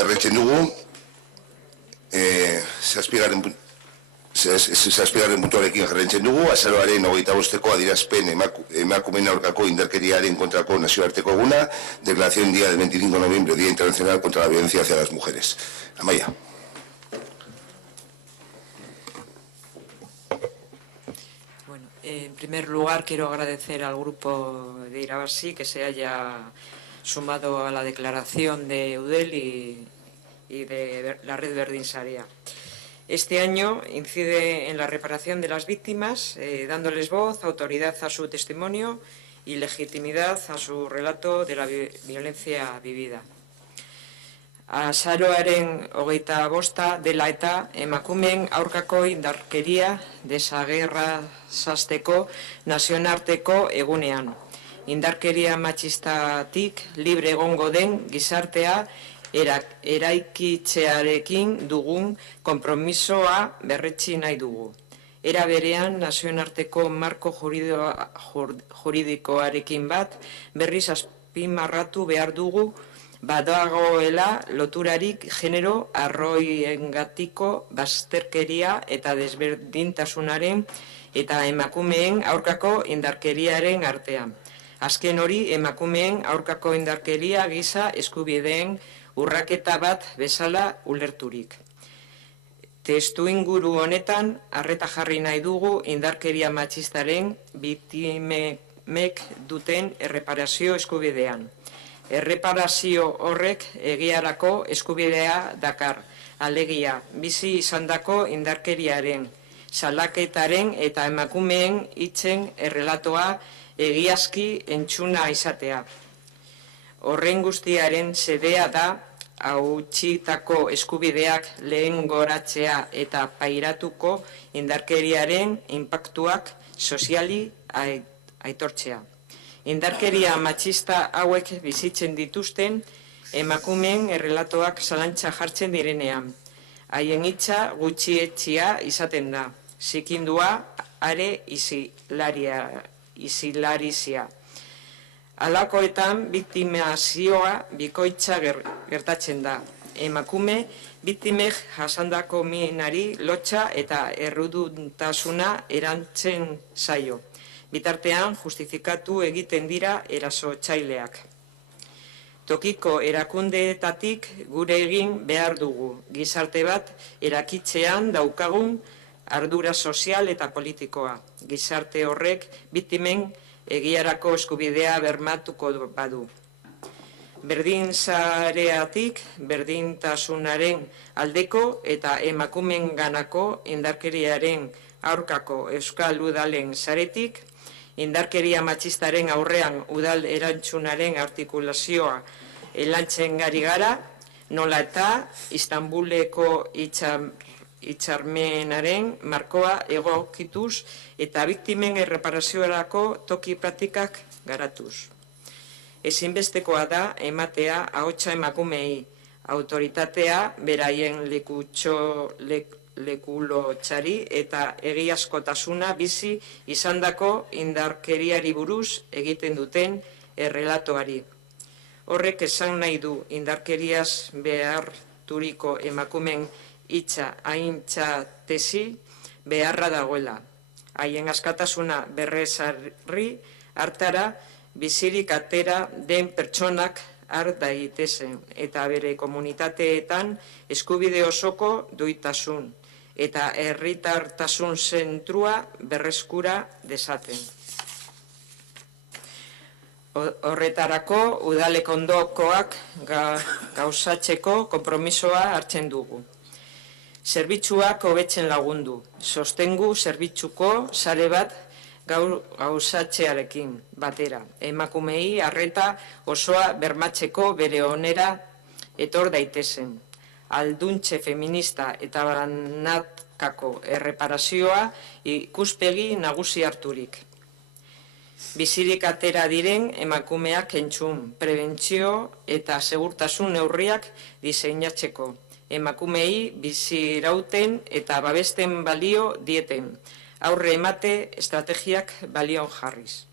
jarraitzen dugu, zazpigarren puntuarekin jarraitzen dugu, azaroaren 25-eko adierazpen emakumeen aurkako indarkeriaren kontrako nazioarteko eguna, declaración día del 25 de noviembre, Día Internacional contra la Violencia hacia las Mujeres. Amaia. Bueno, en primer lugar quiero agradecer al grupo de Irabazi que se haya sumado a la declaración de Eudel y de la Red Berdin Sarea. Este año incide en la reparación de las víctimas, dándoles voz, autoridad a su testimonio y legitimidad a su relato de la violencia vivida. Azaroaren 25 dela eta emakumeen aurkako indarkeria desagerrazteko nazionarteko egunean. Indarkeria matxistatik libre egongo den gizartea eraikitzearekin dugun konpromisoa berretsi nahi dugu. Era berean, nazioarteko marko juridikoarekin bat berriz azpimarratu behar dugu badagoela loturarik genero arroiengatiko bazterkeria eta desberdintasunaren eta emakumeen aurkako indarkeriaren artean. Azken hori, emakumeen aurkako indarkeria giza eskubideen urraketa bat bezala ulerturik. Testu inguru honetan, arreta jarri nahi dugu indarkeria matxistaren biktimek duten erreparazio eskubidean. Erreparazio horrek egiarako eskubidea dakar, alegia, bizi izandako indarkeriaren, salaketaren eta emakumeen hitzen errelatoa egiazki entzuna izatea. Horren guztiaren xedea da, hautsitako eskubideak lehen goratzea eta pairatuko indarkeriaren inpaktuak soziali aitortzea. Indarkeria matxista hauek bizitzen dituzten emakumeen errelatoak zalantza jartzen direnean. Haien hitza gutxietxia izaten da, zikindua are isilarizia. Halakoetan biktimazioa bikoitza gertatzen da. Emakume biktimek jasandako minari lotxa eta erruduntasuna erantzen zaio. Bitartean justifikatu egiten dira erasotzaileak. Tokiko erakundeetatik gure egin behar dugu, gizarte bat erakitzean daukagun ardura sozial eta politikoa. Gizarte horrek biktimen egiarako eskubidea bermatuko badu. Berdin sareatik, berdintasunaren aldeko eta emakumen ganako indarkeriaren aurkako Euskal Udalen saretik, indarkeria matxistaren aurrean udal erantzunaren artikulazioa lantzen gari gara, nola eta Istanbuleko hitzarmenaren markoa egokituz eta biktimen erreparaziorako toki praktikak garatuz. Ezinbestekoa da ematea ahotsa emakumei, autoritatea beraien lekulotxari eta egiazkotasuna bizi izandako indarkeriari buruz egiten duten errelatoari. Horrek esan nahi du indarkeriaz beharturiko emakumen hitza aintzatezi beharra dagoela. Haien askatasuna berrezarri hartara bizirik atera den pertsonak har daitezen eta bere komunitateetan eskubide osoko duitasun eta herritartasun zentrua berreskura dezaten. Horretarako udalek ondokoak gauzatzeko konpromisoa hartzen dugu. Zerbitzuak hobetzen lagundu, sostengu zerbitzuko sare bat gauzatzearekin batera. Emakumei arreta osoa bermatzeko bere onera etor daitezen. Alduntze feminista eta banatkako erreparazioa ikuspegi nagusi harturik. Bizirik atera diren emakumeak entzun, prebentzio eta segurtasun neurriak diseinatzeko. Emakumei bizirauten eta babesten balio dieten, aurre emate estrategiak balion jarriz.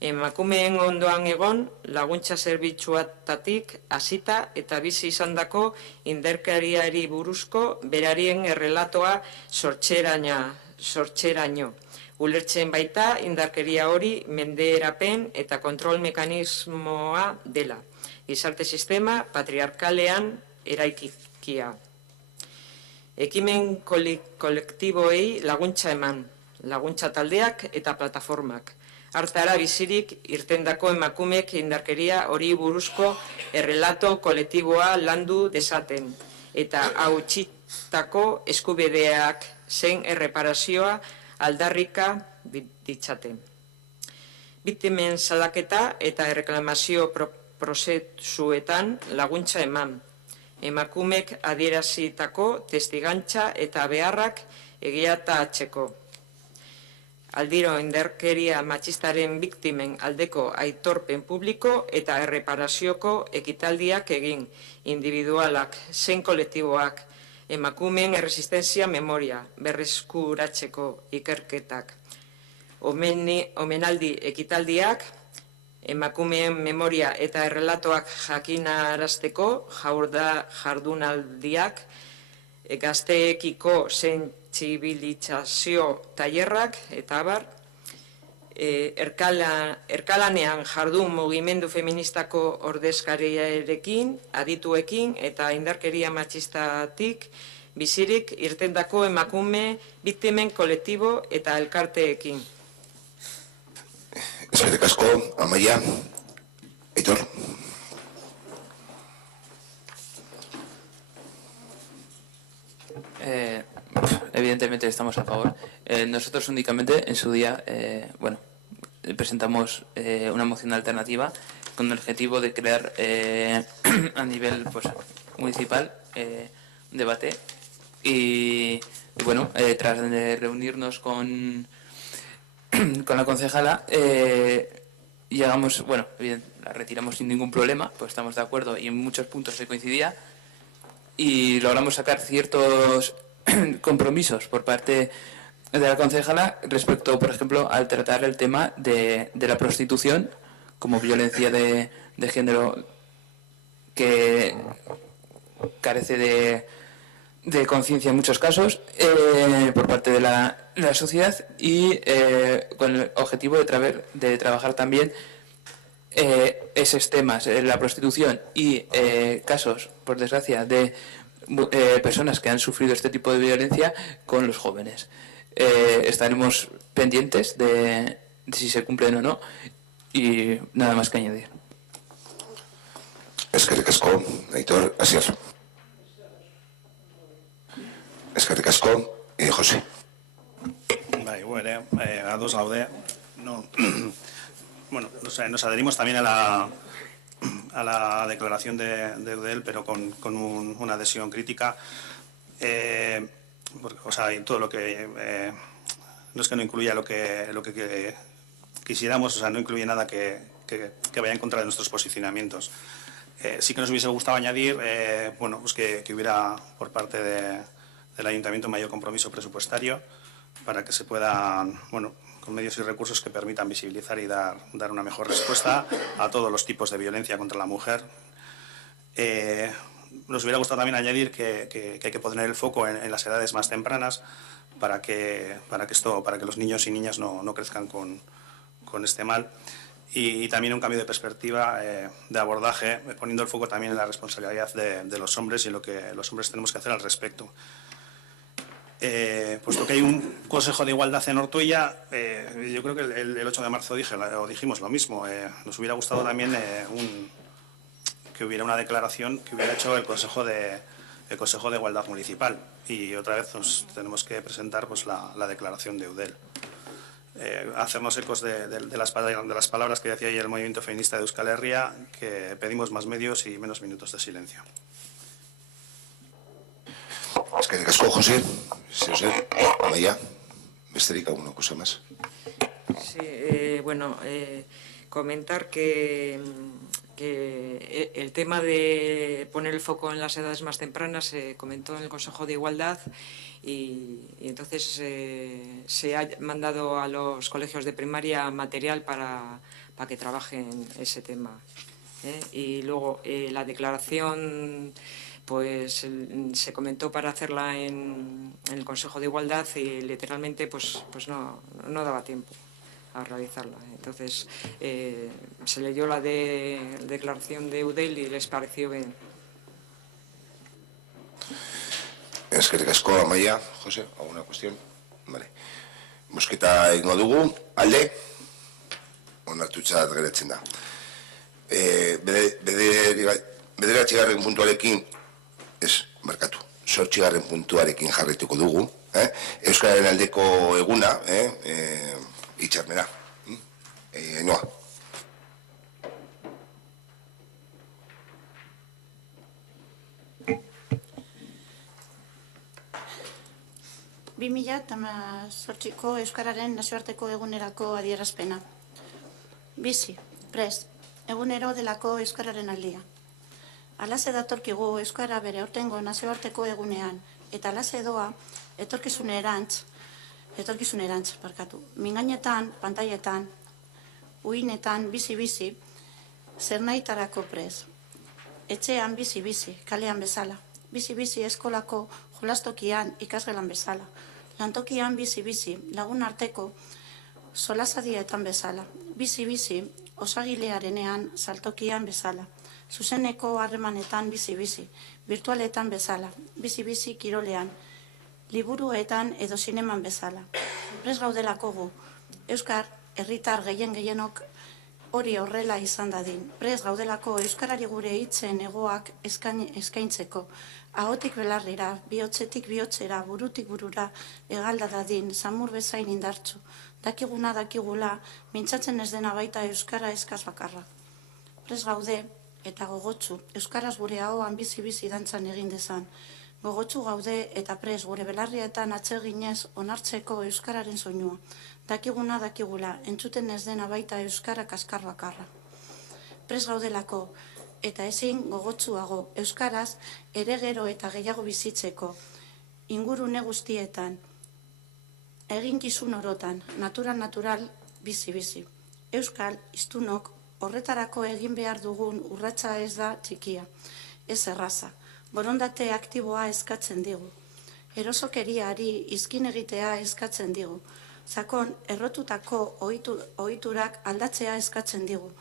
Emakumeen ondoan egon, laguntza zerbitzuatatik hasita eta bizi izandako indarkeriari buruzko berarien errelatoa sortzeraino. Ulertzen baita indarkeria hori mendeerapen eta kontrol mekanismoa dela. Gizarte sistema patriarkalean eraikia. Ekimen kolektiboei laguntza eman, laguntza taldeak eta plataformak. Hartara bizirik irtendako emakumeek indarkeria hori buruzko errelato kolektiboa landu dezaten eta hautsitako eskubideak zein erreparazioa aldarrika ditzaten. Biktimen salaketa eta erreklamazio prozesuetan laguntza eman. Emakumeek adierazitako testigantza eta beharrak egiaztatzeko. Aldiro indarkeria matxistaren biktimen aldeko aitorpen publiko eta erreparazioko ekitaldiak egin, individualak, zein kolektiboak, emakumeen erresistenzia memoria, berreskuratzeko ikerketak. Omenaldi ekitaldiak, emakumeen memoria eta errelatoak jakinarazteko jardunaldiak, gazteekiko sentsibilizazio tailerrak eta abar, erkalanean jardun mugimendu feministako ordezkariarekin, adituekin eta indarkeria matxistatik bizirik irtendako emakume biktimen kolektibo eta elkarteekin. Eskerrik asko, Amaia. Aitor. Evidentemente estamos a favor. Nosotros únicamente en su día, presentamos una moción alternativa con el objetivo de crear a nivel municipal un debate y tras de reunirnos con la concejala llegamos, la retiramos sin ningún problema, pues estamos de acuerdo y en muchos puntos se coincidía y logramos sacar ciertos compromisos por parte de la concejala respecto, por ejemplo, al tratar el tema de la prostitución como violencia de género que carece de conciencia en muchos casos por parte de la sociedad y con el objetivo de trabajar también esos temas, la prostitución y casos, por desgracia, de personas que han sufrido este tipo de violencia con los jóvenes. Estaremos pendientes de si se cumplen o no y nada más que añadir. Eskerrik asko, Aitor, Asier. Eskerrik asko, José. Ados gaude. Nos adherimos también a la declaración de Eudel, pero con una adhesión crítica. Y todo lo que no es que no incluya lo que quisiéramos, no incluye nada que vaya en contra de nuestros posicionamientos. Sí que nos hubiese gustado añadir que hubiera por parte del Ayuntamiento mayor compromiso presupuestario para que se puedan, con medios y recursos que permitan visibilizar y dar una mejor respuesta a todos los tipos de violencia contra la mujer. Nos hubiera gustado también añadir que hay que poner el foco en las edades más tempranas para que los niños y niñas no crezcan con este mal. Y también un cambio de perspectiva, de abordaje, poniendo el foco también en la responsabilidad de los hombres y en lo que los hombres tenemos que hacer al respecto. Puesto que hay un Consejo de Igualdad en Ortuella, yo creo que el 8 de marzo dijimos lo mismo. Nos hubiera gustado también que hubiera una declaración que hubiera hecho el Consejo de Igualdad Municipal. Y otra vez nos tenemos que presentar la declaración de Eudel. Hacernos ecos de las palabras que decía ayer el movimiento feminista de Euskal Herria, que pedimos más medios y menos minutos de silencio. Eskerrik asko, José. Amaia, besterik alguna cosa más. Sí, comentar que el tema de poner el foco en las edades más tempranas se comentó en el Consejo de Igualdad y entonces se ha mandado a los colegios de primaria material para para que trabajen ese tema. Y luego la declaración pues se comentó para hacerla en el Consejo de Igualdad y literalmente pues no daba tiempo a realizarla. Entonces se leyó la declaración de Eudel y les pareció bien. Eskerrik asko, Amaia. Jose, ¿alguna cuestión? Vale. Bozketa egingo dugu, alde, onartutzat geratzen da. Bederatzigarren puntuarekin, zortzigarren puntuarekin jarraituko dugu. Euskararen aldeko eguna, hitzarmena. Ainhoa. ko Euskararen nazioarteko egunerako adierazpena. Bizi, prest, egunero delako Euskararen aldia. Alaze datorkigu Euskara bere aurtengo nazioarteko egunean, eta alaze doa etorkizunerantz, mingainetan, pantailetan, uinetan, bizi-bizi, zer nahitarako prest. Etxean bizi-bizi, kalean bezala. Bizi-bizi eskolako jolastokian ikasgelan bezala. Lantokian bizi-bizi, lagun arteko solasadietan bezala. Bizi-bizi, osagilearenean saltokian bezala. Zuzeneko harremanetan bizi-bizi, virtualetan bezala. Bizi-bizi kirolean, liburuetan edo zineman bezala. Prest gaudelako gu, Euskar, herritar gehienok hori horrela izan dadin. Prest gaudelako Euskarari gure hitzen egoak eskaintzeko. Ahotik belarrira, bihotzetik bihotzera, burutik burura, egalda dadin, samur bezain indartzu. Dakiguna dakigula, mintzatzen ez dena baita Euskara eskaz bakarra. Prest gaude eta gogotsu, Euskaraz gure ahoan bizi-bizi dantzan egin dezan. Gogotsu gaude eta prest gure belarrietan atseginez onartzeko Euskararen soinua. Dakiguna dakigula, entzuten ez dena baita Euskara kaskar bakarra. Prest gaudelako, eta ezin gogotsuago, Euskaraz ere gero eta gehiago bizitzeko, ingurune guztietan, eginkizun orotan, natural, bizi-bizi. Euskal, hiztunok, horretarako egin behar dugun urratsa ez da txikia, ez erraza. Borondate aktiboa eskatzen digu. Erosokeriari izkin egitea eskatzen digu. Sakon, errotutako ohiturak aldatzea eskatzen digu.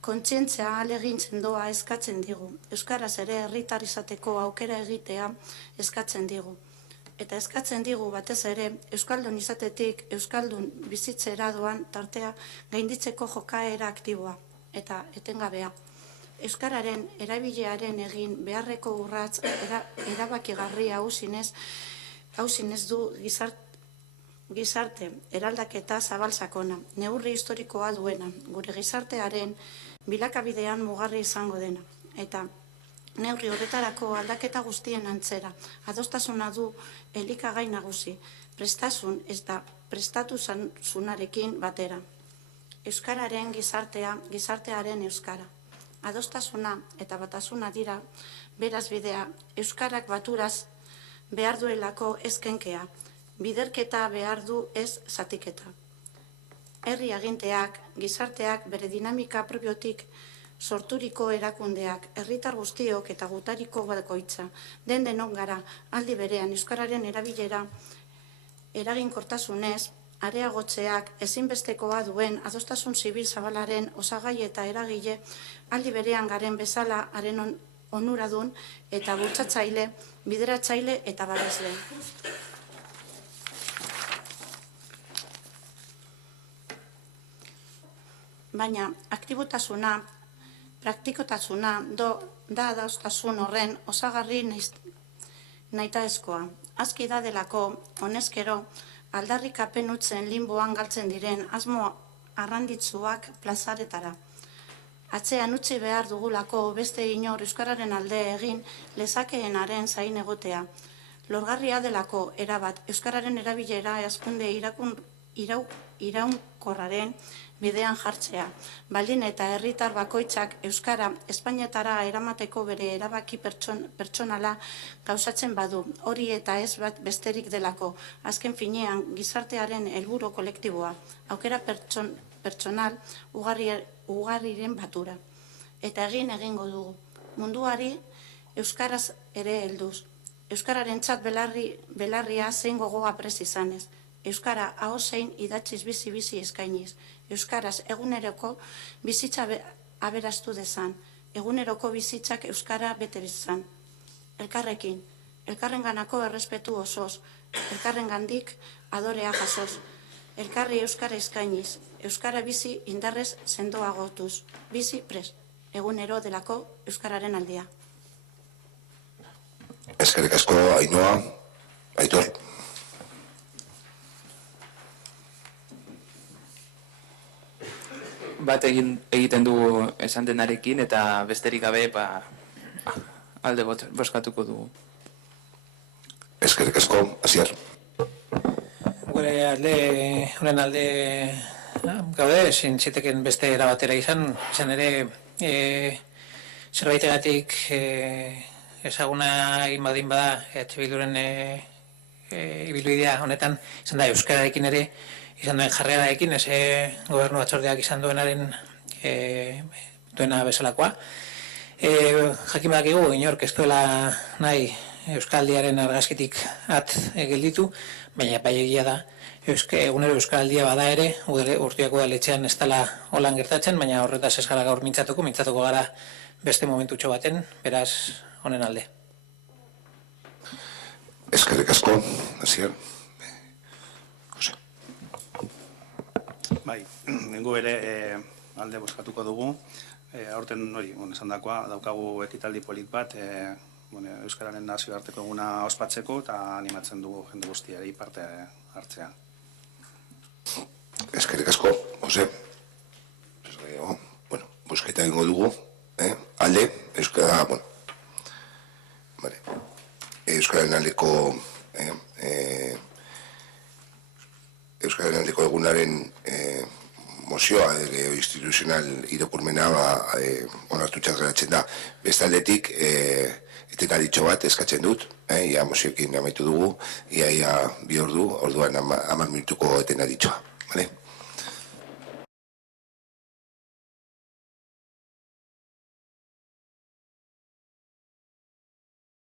Kontzientzia alegintzen doa eskatzen digu. Euskaraz ere herritar izateko aukera egitea eskatzen digu. Eta eskatzen digu batez ere euskaldun izatetik euskaldun bizitzera doan tartea gainditzeko jokaera aktiboa eta etengabea. Euskararen erabilearen egin beharreko urratz erabakigarria hauzinez du gizarte eraldaketa zabalsakona, neurri historikoa duena, gure gizartearen bilakabidean mugarri izango dena. Eta neurri horretarako aldaketa guztien antzera, adostasuna du elikagai nagusi, prestasun ez da prestatasunarekin batera. Euskararen gizartearen euskara. Adostasuna eta batasuna dira, beraz bidea, euskarak baturaz behar duelako ezkenkea, biderketa behar du ez zatiketa. Herri aginteak, gizarteak bere dinamika propiotik sorturiko erakundeak, herritar guztiok eta gutariko bakoitza, denon gara, aldi berean euskararen erabilera eraginkortasunez, areagotzeak ezinbestekoa duen adostasun zibil zabalaren osagai eta eragile aldi berean garen bezala haren onuradun eta bultzatzaile, bideratzaile eta babesle. Baina aktibotasuna, praktikotasuna da adostasun horren osagarri nahitaezkoa. Azki da delako, honezkero, aldarrikapen utzen limboan galtzen diren asmo arranditzuak plazaretara. Atzean utzi behar dugulako beste inor euskararen alde egin lezakeenaren zain egotea. Lorgarria delako erabat euskararen erabilera hazkunde iraunkorraren bidean jartzea. Baldin eta herritar bakoitzak euskara Espainietara eramateko bere erabaki pertsonala gauzatzen badu. Hori eta ez bat besterik delako. Azken finean gizartearen helburu kolektiboa. Aukera pertsonal ugariren batura. Eta egingo dugu. Munduari euskaraz ere helduz. Euskararentzat belarria zein gogoa prest izanez. Euskara aho zein idatziz bizi eskainiz. Euskaraz eguneroko bizitza aberastu dezan. Eguneroko bizitzak euskara bete izan. Elkarrekin, elkarrenganako errespetu osoz, elkarrengandik adorea jasoz. Elkarri euskara eskainiz, euskara bizi indarrez sendoagotuz, bizi prest, egunero delako euskararen aldia. Eskerrik asko, Ainhoa, Aitor. Bat egiten dugu esan denarekin eta besterik gabe alde bozkatuko dugu. Eskerrik asko, Asier. Gure honen alde gaude, ezin ziteken beste erabatera izan ere zerbaitegatik ezaguna egin badin bada EH Bilduren ibilbidea honetan izan da euskararekin ere, izan duen jarrerarekin, gobernu batzordeak izan duenaren duena bezalakoa. Jakin badakigu, inork ez duela nahi euskaldiaren argazkitik at gelditu, baina bai egia da, egunero euskaldia bada ere, urteako udaletxean ez dela holan gertatzen, baina horretaz ez gara gaur mintzatuko gara beste momentutxo baten, beraz, honen alde. Eskerrik asko, Asier. Jose. Bai, nengo ere alde bozkatuko dugu. Aurten hori, esan dakoa, daukagu ekitaldi polit bat, Euskararen nazioarteko eguna ospatzeko eta animatzen dugu jende guztiari parte hartzea. Eskerrik asko, Jose. Bozketa egingo dugu, alde, Euskara, Euskararen aldeko egunaren mozioa instituzional irakurmena onartutzat geratzen da. Bestaldetik, etenaditxo bat eskatzen dut, ia mozioekin amaitu dugu, ia 2 orduan 10 minutuko etenaditxoa.